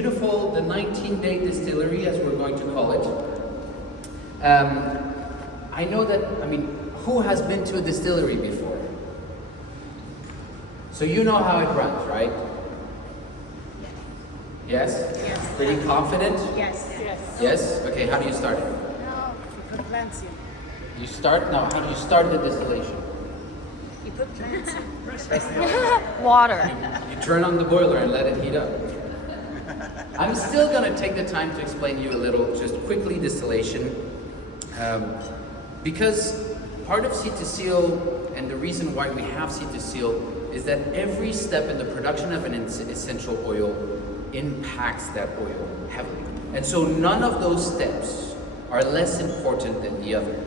beautiful, the 19-day distillery, as we're going to call it. I know that, who has been to a distillery before? So you know how it runs, right? Yes? Yes. Pretty confident? Yes. Yes? Okay, how do you start? No, you put plants in. You start? No, how do you start the distillation? You put plants in. Water. You turn on the boiler and let it heat up. I'm still going to take the time to explain to you a little, just quickly, distillation. Because part of seed to seal, and the reason why we have seed to seal, is that every step in the production of an essential oil impacts that oil heavily. And so none of those steps are less important than the other.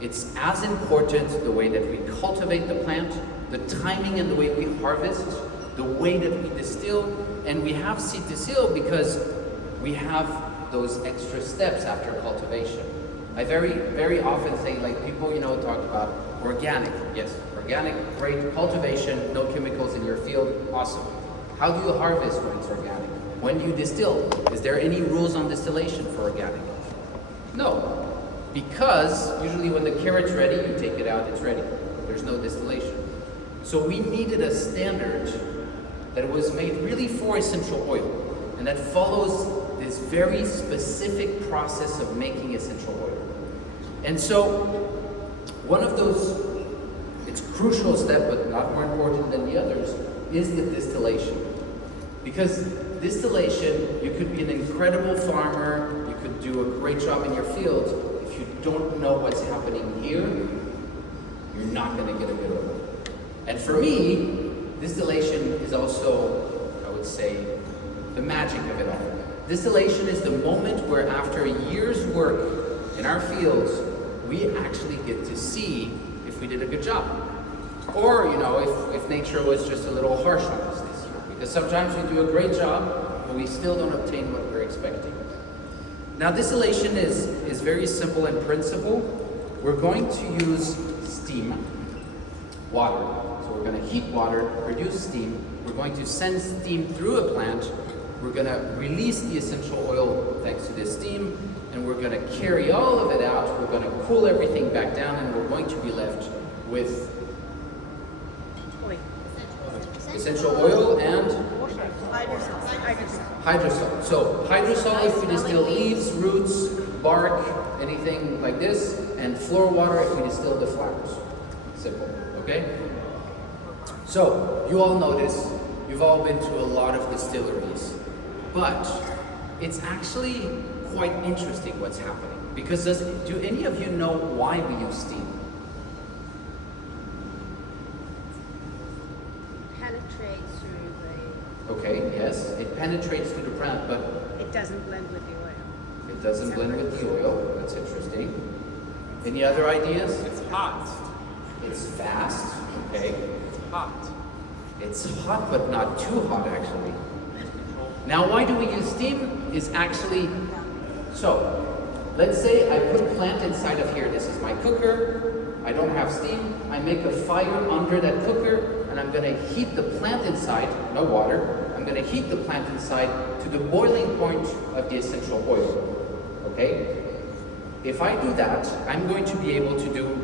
It's as important the way that we cultivate the plant, the timing and the way we harvest, the way that we distill, and we have seed to seal because we have those extra steps after cultivation. I very often say, like, people, talk about organic. Yes, organic, great. Cultivation, no chemicals in your field, awesome. How do you harvest when it's organic? When do you distill? Is there any rules on distillation for organic? No, because usually when the carrot's ready, you take it out, it's ready. There's no distillation. So we needed a standard that was made really for essential oil, and that follows this very specific process of making essential oil. And so one of those, it's crucial step, but not more important than the others, is the distillation. Because distillation, you could be an incredible farmer, you could do a great job in your field. If you don't know what's happening here, you're not going to get a good oil. And for me, distillation is also, I would say, the magic of it all. Distillation is the moment where after a year's work in our fields, we actually get to see if we did a good job. Or, if nature was just a little harsh on us this year. Because sometimes we do a great job, but we still don't obtain what we're expecting. Now, distillation is very simple in principle. We're going to use steam, water. So we're going to heat water, produce steam. We're going to send steam through a plant. We're going to release the essential oil thanks to this steam, and we're going to carry all of it out. We're going to cool everything back down, and we're going to be left with essential oil and hydrosol. So hydrosol if we distill leaves, roots, bark, anything like this, and floor water if we distill the flowers. Simple, okay? So you all know this. You've all been to a lot of distilleries, but it's actually quite interesting what's happening. Because do any of you know why we use steam? Penetrates through the... Okay, yes, it penetrates through the plant, but... It doesn't blend with the oil. It doesn't blend with the oil. That's interesting. Any other ideas? It's hot. It's fast. Okay. It's hot. It's hot, but not too hot, actually. Now, why do we use steam? Is actually... So, let's say I put a plant inside of here. This is my cooker. I don't have steam. I make a fire under that cooker, and I'm going to heat the plant inside. No water. I'm going to heat the plant inside to the boiling point of the essential oil. Okay? If I do that, I'm going to be able to do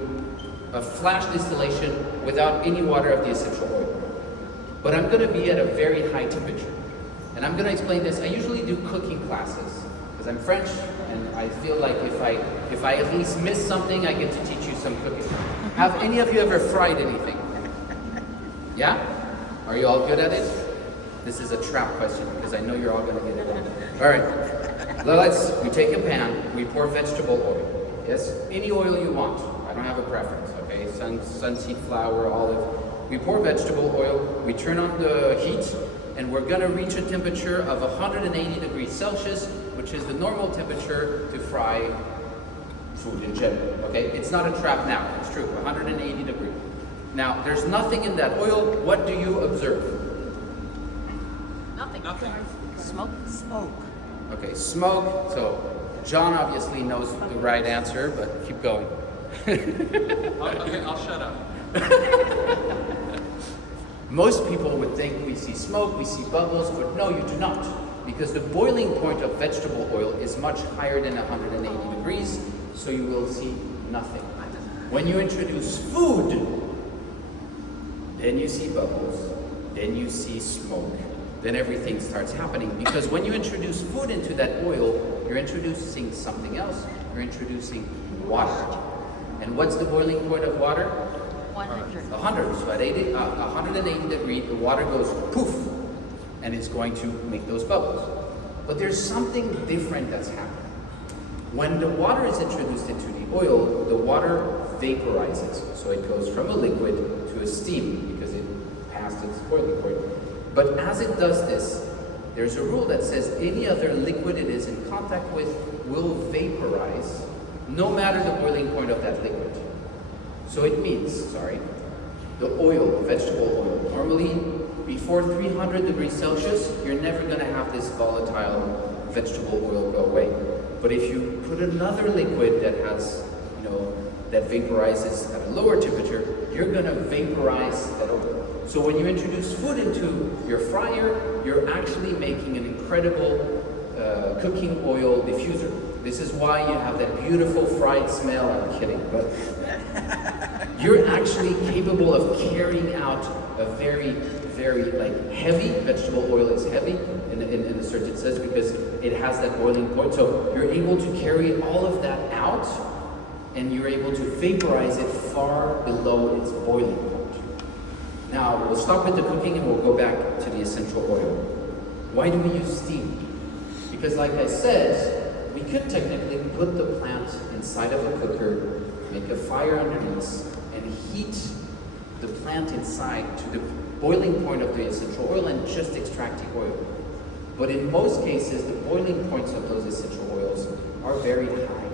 a flash distillation without any water of the essential oil. But I'm going to be at a very high temperature. And I'm going to explain this. I usually do cooking classes because I'm French, and I feel like if I at least miss something, I get to teach you some cooking. Have any of you ever fried anything? Yeah? Are you all good at it? This is a trap question because I know you're all going to get it wrong. All right. Well, we take a pan, we pour vegetable oil. Yes? Any oil you want. I don't have a preference, okay? Sunseed flour, olive. We pour vegetable oil, we turn on the heat, and we're going to reach a temperature of 180 degrees Celsius, which is the normal temperature to fry food in general, okay? It's not a trap now, it's true, 180 degrees. Now, there's nothing in that oil. What do you observe? Nothing. Smoke. Okay, smoke. So, John obviously knows the right answer, but keep going. Okay, I'll shut up. Most people would think we see smoke, we see bubbles, but no, you do not. Because the boiling point of vegetable oil is much higher than 180 degrees, so you will see nothing. When you introduce food, then you see bubbles, then you see smoke, then everything starts happening. Because when you introduce food into that oil, you're introducing something else. You're introducing water. And what's the boiling point of water? 100. 100. So at 180 degrees, the water goes poof, and it's going to make those bubbles. But there's something different that's happening. When the water is introduced into the oil, the water vaporizes. So it goes from a liquid to a steam because it passed its boiling point. But as it does this, there's a rule that says any other liquid it is in contact with will vaporize no matter the boiling point of that liquid. So it means, the oil, vegetable oil, normally before 300 degrees Celsius, you're never going to have this volatile vegetable oil go away. But if you put another liquid that has, that vaporizes at a lower temperature, you're going to vaporize that oil. So when you introduce food into your fryer, you're actually making an incredible cooking oil diffuser. This is why you have that beautiful fried smell. I'm kidding, but you're actually capable of carrying out a very, very heavy vegetable oil. Is heavy in the search it says because it has that boiling point. So you're able to carry all of that out, and you're able to vaporize it far below its boiling point. Now we'll stop with the cooking and we'll go back to the essential oil. Why do we use steam? Because like I said, we could technically put the plant inside of a cooker, make a fire underneath, and heat the plant inside to the boiling point of the essential oil and just extract the oil. But in most cases, the boiling points of those essential oils are very high.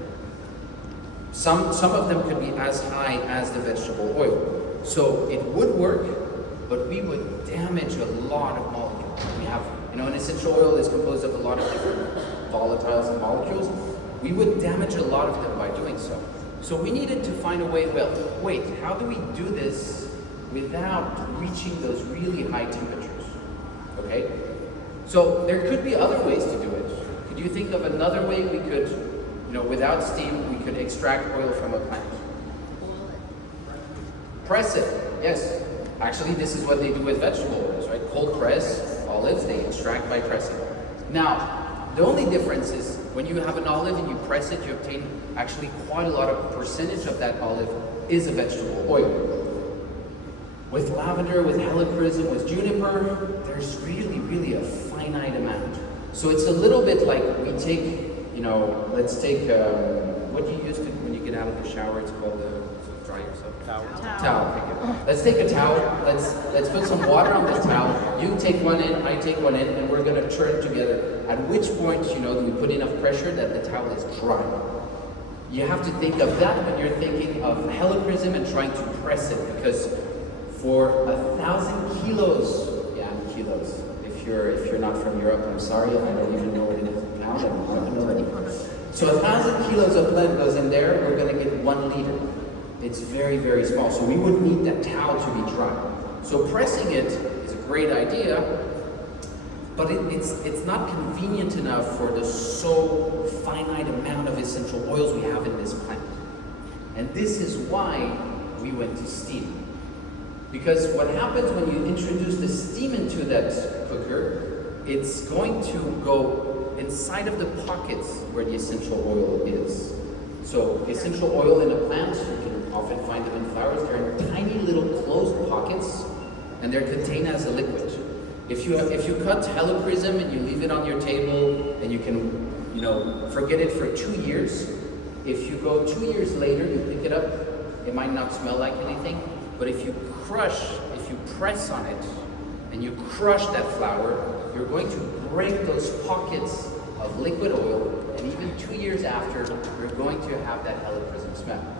Some of them could be as high as the vegetable oil. So it would work, but we would damage a lot of molecules. We have, an essential oil is composed of a lot of different volatiles and molecules. We would damage a lot of them by doing so. So we needed to find a way, wait, how do we do this without reaching those really high temperatures? Okay? So there could be other ways to do it. Could you think of another way we could, without steam, we could extract oil from a plant? Press it, yes. Actually, this is what they do with vegetable oils, right? Cold press olives, they extract by pressing. Now, the only difference is when you have an olive and you press it, you obtain actually quite a lot of percentage of that olive is a vegetable oil. With lavender, with Helichrysum, with juniper, there's really, really a finite amount. So it's a little bit like we take, let's take, what do you use when you get out of the shower? It's called dry yourself. Towel. Let's take a towel. Let's put some water on this towel. You take one in, I take one in, and we're going to churn together. At which point, do we put enough pressure that the towel is dry? You have to think of that when you're thinking of Helichrysum and trying to press it, because for 1,000 kilos, kilos. If you're not from Europe, I'm sorry, I don't even know what it is in pounds. I don't know what. So 1,000 kilos of blend goes in there. We're going to get 1 liter. It's very, very small. So we would need that towel to be dry. So pressing it is a great idea, but it's not convenient enough for the so finite amount of essential oils we have in this plant. And this is why we went to steam. Because what happens when you introduce the steam into that cooker, it's going to go inside of the pockets where the essential oil is. So essential oil in a plant, you can often find them in flowers. They're in tiny little closed pockets, and they're contained as a liquid. If you cut Helichrysum and you leave it on your table, and you can, forget it for 2 years. If you go 2 years later, you pick it up, it might not smell like anything. But if you press on it, and you crush that flower, you're going to break those pockets of liquid oil, and even 2 years after, you're going to have that Helichrysum smell.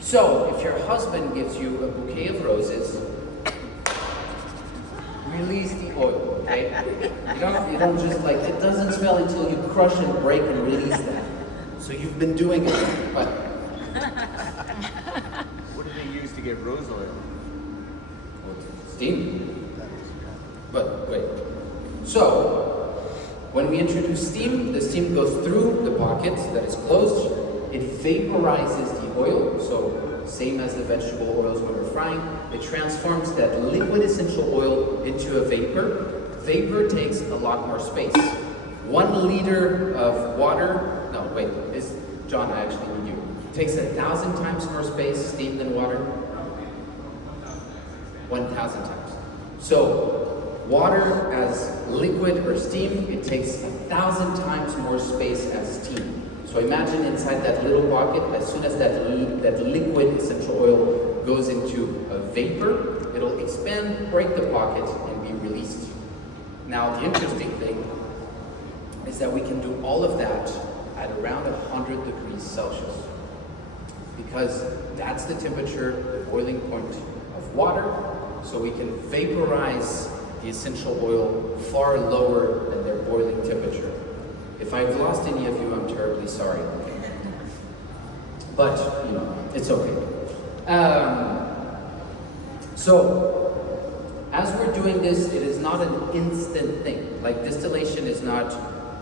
So, if your husband gives you a bouquet of roses, release the oil, okay? You don't just it doesn't smell until you crush and break and release that. So you've been doing it, but... What do they use to get rose oil? Steam. But wait. So, When we introduce steam, the steam goes through the pocket that is closed. It vaporizes the oil, so same as the vegetable oils when we're frying. It transforms that liquid essential oil into a vapor. Vapor takes a lot more space. 1 liter of water, no wait, John, I actually need you. Takes 1,000 times more space, steam than water. 1,000 times. So water as liquid or steam, it takes 1,000 times more space as steam. So imagine inside that little pocket, as soon as that liquid essential oil goes into a vapor, it'll expand, break the pocket, and be released. Now, the interesting thing is that we can do all of that at around 100 degrees Celsius, because that's the temperature, the boiling point of water, so we can vaporize the essential oil far lower than their boiling temperature. If I've lost any of you, I'm terribly sorry. But, it's okay. So, as we're doing this, it is not an instant thing. Like distillation is not,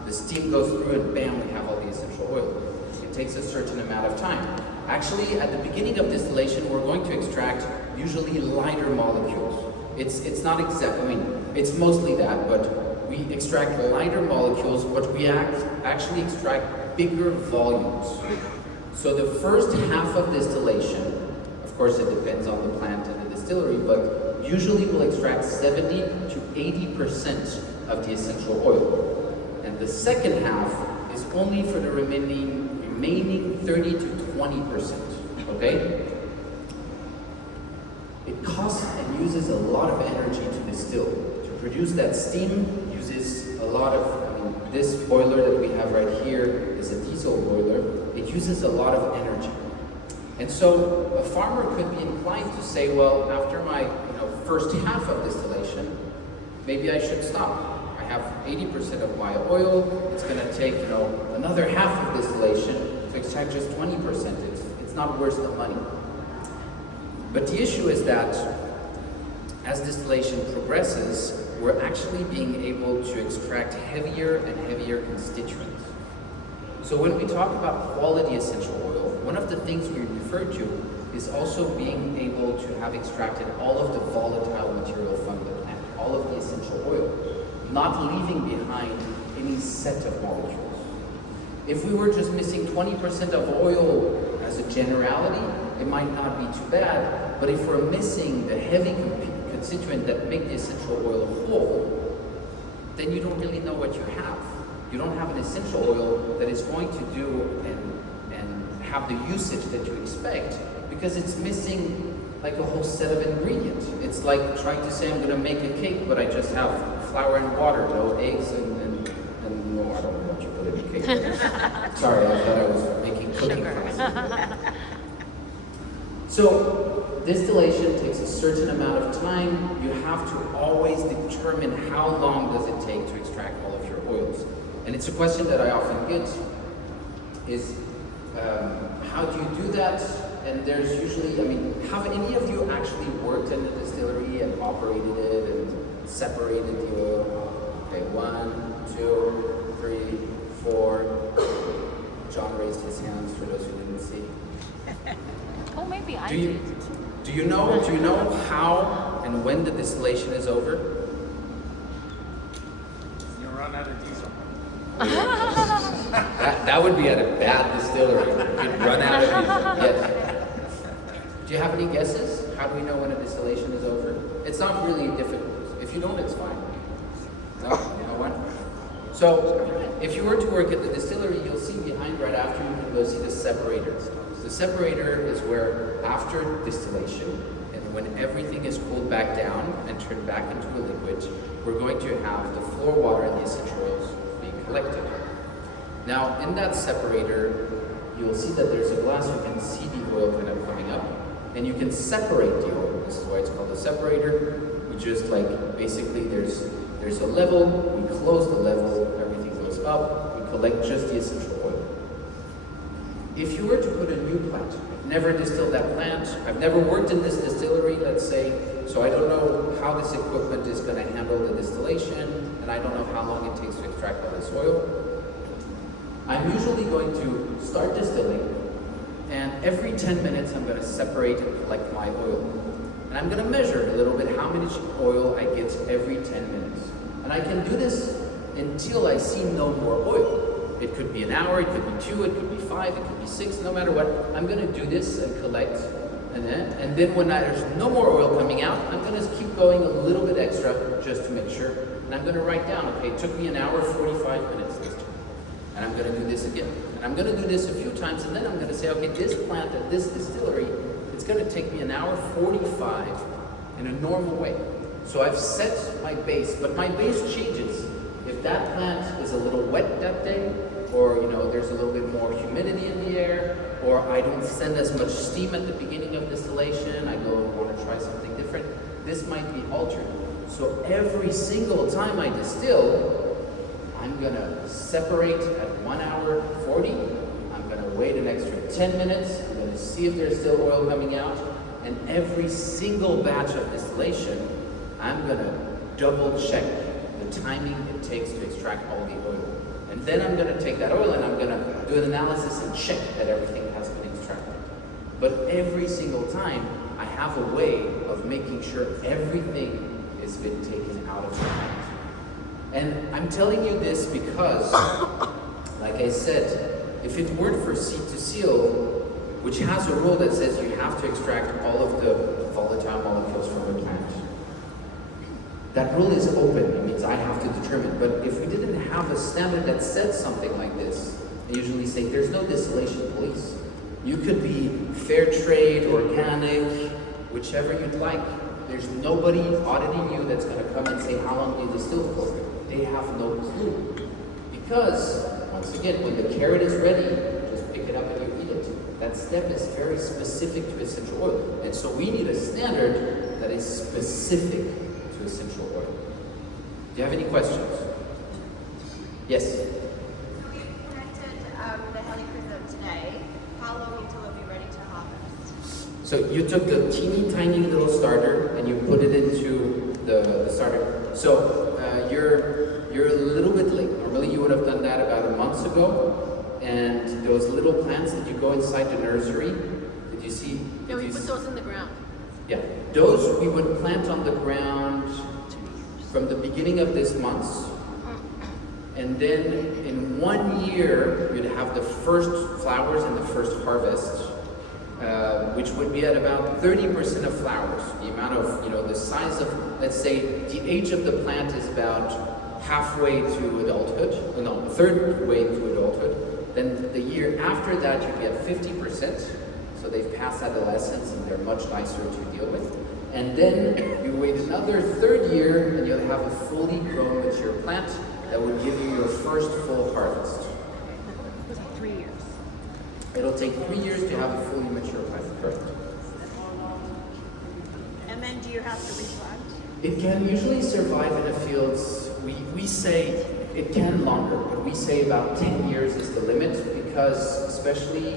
the steam goes through and bam, we have all the essential oil. It takes a certain amount of time. Actually, at the beginning of distillation, we're going to extract usually lighter molecules. It's not exactly, it's mostly that, but we extract lighter molecules, but we actually extract bigger volumes. So the first half of distillation, of course it depends on the plant and the distillery, but usually we'll extract 70 to 80% of the essential oil. And the second half is only for the remaining 30 to 20%, okay? It costs and uses a lot of energy to distill. To produce that steam uses a lot of, this boiler that we have right here is a diesel boiler. It uses a lot of energy. And so a farmer could be inclined to say, well, after my first half of distillation, maybe I should stop. I have 80% of my oil. It's going to take another half of distillation to extract just 20%. It's not worth the money. But the issue is that as distillation progresses, we're actually being able to extract heavier and heavier constituents. So when we talk about quality essential oil, one of the things we refer to is also being able to have extracted all of the volatile material from the plant, all of the essential oil, not leaving behind any set of molecules. If we were just missing 20% of oil as a generality, it might not be too bad, but if we're missing the heavy constituent that make the essential oil whole, then you don't really know what you have. You don't have an essential oil that is going to do and have the usage that you expect, because it's missing like a whole set of ingredients. It's like trying to say I'm going to make a cake, but I just have flour and water, no eggs and no, I don't know what you put in a cake. Sorry, I thought I was making cooking classes. So distillation takes a certain amount of time. You have to always determine how long does it take to extract all of your oils. And it's a question that I often get is, how do you do that? And there's usually, have any of you actually worked in a distillery and operated it and separated the oil? Okay, 1, 2, 3, 4. John raised his hands for those who didn't see. Oh, maybe I did. Do you know how and when the distillation is over? You run out of diesel. That would be at a bad distillery. You'd run out of diesel. Yes. Do you have any guesses? How do we know when a distillation is over? It's not really difficult. If you don't, it's fine. No? No one? So, if you were to work at the distillery, you'll see behind right after you can go see the separator. The separator is where after distillation, and when everything is cooled back down and turned back into a liquid, we're going to have the floor water and the essential oils being collected. Now, in that separator, you'll see that there's a glass. You can see the oil kind of coming up, and you can separate the oil. This is why it's called a separator. We just basically there's a level, we close the level, everything goes up, we collect just the essential oil. if you were to put a new plant, I've never distilled that plant, I've never worked in this distillery, let's say, so I don't know how this equipment is going to handle the distillation, and I don't know how long it takes to extract all this oil. I'm usually going to start distilling, and every 10 minutes I'm going to separate and collect my oil. And I'm going to measure a little bit how much oil I get every 10 minutes. And I can do this until I see no more oil. It could be an hour, it could be 2, it could be 5, it could be 6, no matter what. I'm going to do this and collect. And then when there's no more oil coming out, I'm going to keep going a little bit extra just to make sure. And I'm going to write down, okay, it took me an hour, 45 minutes this time. And I'm going to do this again. And I'm going to do this a few times, and then I'm going to say, okay, this plant at this distillery, it's going to take me an hour 45 in a normal way. So I've set my base, but my base changes. If that plant is a little wet that day, or there's a little bit more humidity in the air, or I don't send as much steam at the beginning of distillation, I want to try something different, this might be altered. So every single time I distill, I'm going to separate at 1 hour 40, I'm going to wait an extra 10 minutes, I'm going to see if there's still oil coming out, and every single batch of distillation, I'm going to double check the timing it takes to extract all the oil. And then I'm going to take that oil and I'm going to do an analysis and check that everything has been extracted. But every single time, I have a way of making sure everything has been taken out of the plant. And I'm telling you this because, like I said, if it weren't for seed to seal, which has a rule that says you have to extract all of the volatile molecules from the plant, that rule is open. It means I have to determine. But if we didn't have a standard that said something like this, they usually say there's no distillation police. You could be fair trade, organic, whichever you'd like. There's nobody auditing you that's going to come and say how long you distill for. They have no clue. Because, once again, when the carrot is ready, just pick it up and you eat it. That step is very specific to essential oil. And so we need a standard that is specific to essential oil. Do you have any questions? Yes? So we've connected the Helichrysum today. How long until it'll be ready to harvest? So you took the teeny tiny little starter and you put it into the starter. So you're a little bit late. Normally you would have done that about a month ago. And those little plants that you go inside the nursery, did you see? Yeah, we put those in the ground. Yeah, those we would plant on the ground from the beginning of this month. And then in 1 year, you'd have the first flowers and the first harvest, which would be at about 30% of flowers. The amount of, the size of, let's say, the age of the plant is about halfway to adulthood, no, a third way to adulthood. Then the year after that, you'd be at 50%. So they've passed adolescence and they're much nicer to deal with. And then you wait another third year and you'll have a fully grown mature plant that will give you your first full harvest. It was 3 years. It'll take 3 years to have a fully mature plant, correct? And then do you have to replant? It can usually survive in the fields. We say it can longer, but we say about 10 years is the limit because especially,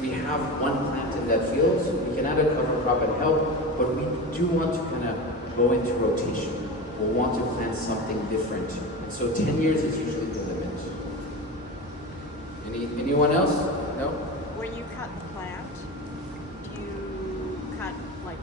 we have one plant in that field, so we can add a cover crop and help, but we do want to kind of go into rotation. We'll want to plant something different. And so 10 years is usually the limit. Anyone else? No? When you cut the plant, do you cut like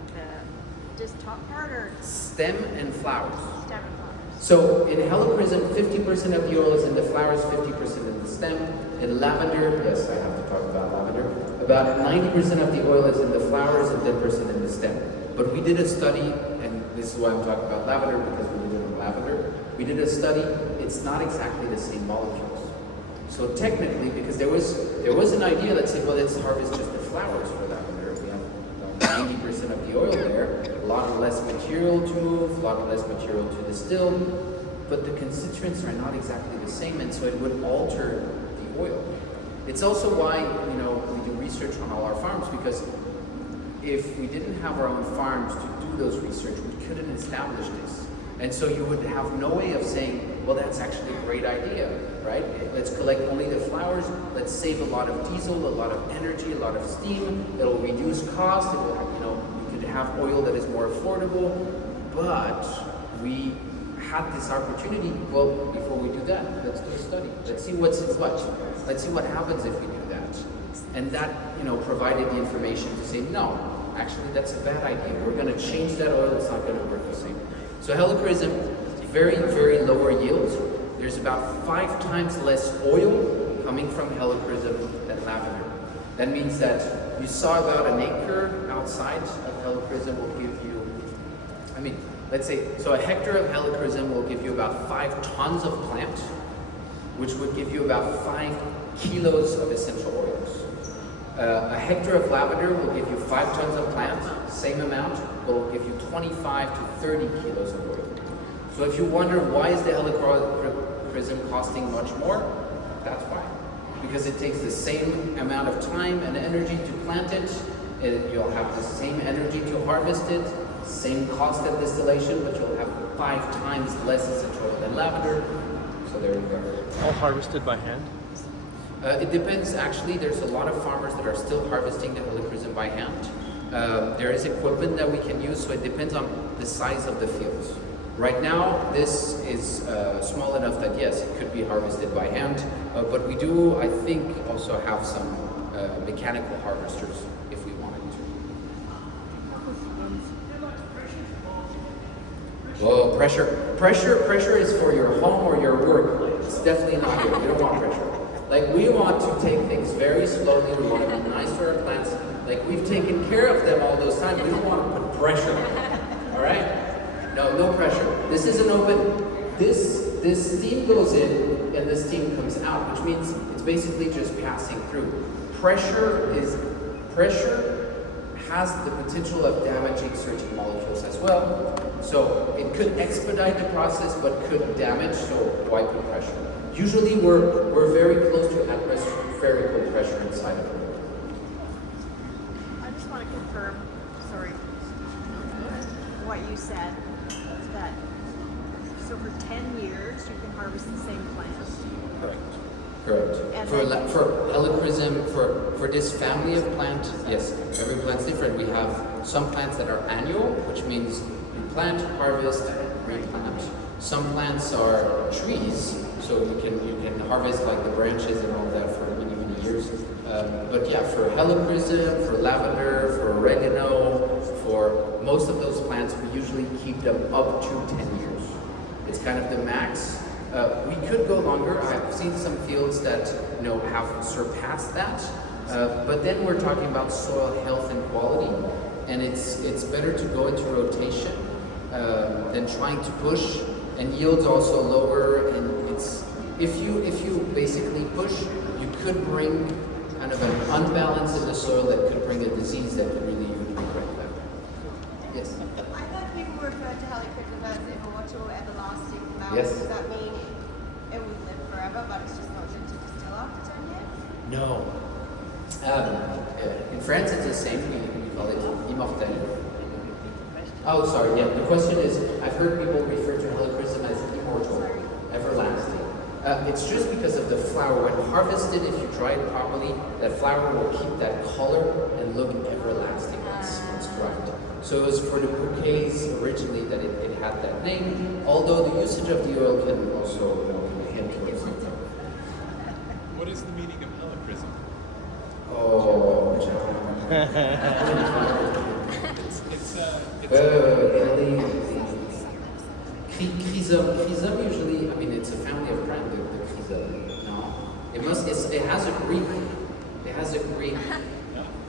this top part or Stem and flowers. stem and flowers? So in Helichrysum, 50% of the oil is in the flowers, 50% in the stem. In lavender, yes, I have to talk about lavender. About 90% of the oil is in the flowers and 10% in the stem. But we did a study, and this is why I'm talking about lavender, because we did it in lavender. We did a study, it's not exactly the same molecules. So technically, because there was an idea, let's say, well, let's harvest just the flowers for lavender. We have 90% of the oil there, a lot less material to move, a lot less material to distill, but the constituents are not exactly the same, and so it would alter the oil. It's also why, we do research on all our farms, because if we didn't have our own farms to do those research, we couldn't establish this. And so you would have no way of saying, well, that's actually a great idea, right? Let's collect only the flowers. Let's save a lot of diesel, a lot of energy, a lot of steam. It'll reduce cost. It will, we could have oil that is more affordable. But we had this opportunity. Well, before we do that, let's do a study. Let's see what's in what. Let's see what happens if we do that. And that, provided the information to say, no, actually that's a bad idea. We're going to change that oil. It's not going to work the same. So Helichrysum, very, very lower yield. There's about 5 times less oil coming from Helichrysum than lavender. That means that you saw about an acre outside of Helichrysum will give you, let's say, so a hectare of Helichrysum will give you about 5 tons of plant, which would give you about 5 kilos of essential oils. A hectare of lavender will give you 5 tons of plant, same amount, but will give you 25 to 30 kilos of oil. So if you wonder why is the Helichrysum costing much more, that's why. Because it takes the same amount of time and energy to plant it, you'll have the same energy to harvest it, same cost at distillation, but you'll have 5 times less essential oil than lavender. So there you go. All harvested by hand? It depends. Actually, there's a lot of farmers that are still harvesting the Helichrysum by hand. There is equipment that we can use, so it depends on the size of the fields. Right now, this is small enough that yes, it could be harvested by hand, but we do, I think, also have some mechanical harvesters if we wanted to. Well, pressure is for your home or your work. It's definitely not here. We don't want pressure. Like, we want to take things very slowly. We want to be nice to our plants. Like, we've taken care of them all those times. We don't want to put pressure on them. All right? No pressure. This is an open. This steam goes in and this steam comes out, which means it's basically just passing through. Pressure has the potential of damaging certain molecules as well. So it could expedite the process, but could damage. So why put pressure? Usually we're very close to atmospheric pressure inside of it. I just want to confirm, what you said, that so for 10 years you can harvest the same plants. Correct. And For Helichrysum, for this family of plant, yes, every plant's different. We have some plants that are annual, which means you plant, harvest, replant. Some plants are trees, so you can harvest like the branches and all that for many, many years. But yeah, for Helichrysum, for lavender, for oregano, for most of those plants, we usually keep them up to 10 years. It's kind of the max. We could go longer. I've seen some fields that have surpassed that. But then we're talking about soil health and quality, and it's better to go into rotation than trying to push. And yields also lower, and if you basically push, you could bring kind of an unbalance in the soil that could bring a disease that could really regret that. Yes. I thought people referred to Helichrysum as immortal, everlasting flowers. Yes. Does that mean it would live forever, but it's just not good to distill after 10 years? No. In France, it's the same. We call it immortel. Oh, sorry. Yeah. The question is, I've heard people refer to Helichrysum as immortal, everlasting. It's just because of the flower. When harvested, if you dry it properly, that flower will keep that color and look everlasting once dried. So it was for the bouquets originally that it had that name, although the usage of the oil can also hint towards something. What is the meaning of Helichrysum? Oh, Chrysum usually, it's a family of plant, the Chrysum. No, it has a Greek.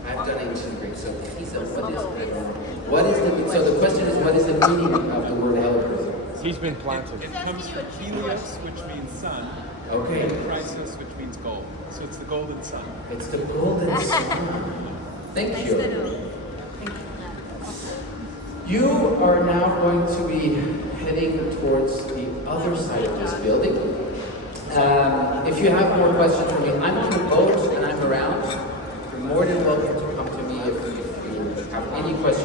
I've done ancient Greek, so Chrysum. What is the? So the question is, what is the meaning of the word Helichrysum? He's been planted. It comes from Helios, which means sun, Okay. and Chrysos, which means gold. So it's the golden sun. It's the golden sun. Thank you. You are now going to be heading towards the other side of this building. If you have more questions for me, I'm on the boat and I'm around. You're more than welcome to come to me if you have any questions.